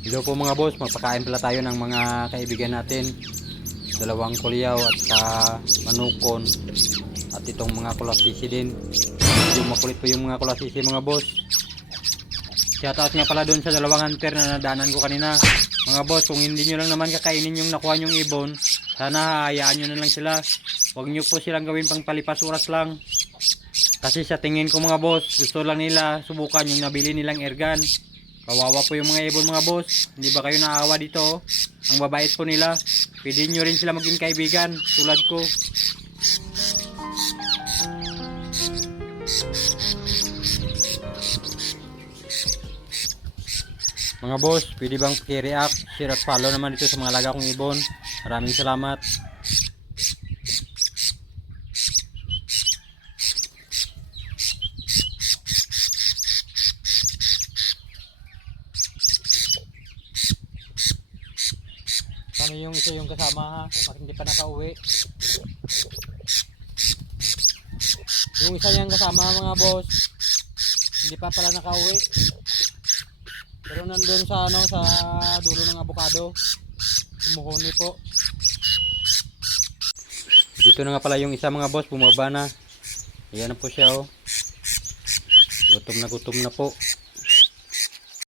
Hello po mga boss, magpakain pala tayo ng mga kaibigan natin. Dalawang kulyaw at sa manukon at itong mga kulasisi din. Medyo makulit po yung mga kulasisi mga boss. Shoutout nga pala doon sa dalawang hunter na nadaanan ko kanina. Mga boss, kung hindi nyo lang naman kakainin yung nakuha nyong ibon, sana hayaan nyo na lang sila. Huwag nyo po silang gawin pang palipas oras lang. Kasi sa tingin ko mga boss, gusto lang nila subukan yung nabili nilang airgun. Kawawa po yung mga ibon mga boss. Hindi ba kayo naawa dito? Ang babait po nila. Pwede nyo rin sila maging kaibigan. Tulad ko. Mga boss, pwede bang i-react, share at follow naman dito sa mga laga kong ibon. Maraming salamat. Kami yung isa yung kasama ha, bakit hindi pa nakauwi. Yung isa niyang kasama mga boss, hindi pa pala nakauwi. Pero nandun sa ano, sa dulo ng abukado. Umuhuni po. Dito na nga pala yung isa mga boss, bumaba na. Ayan na po siya oh. Gutom na gutom na po.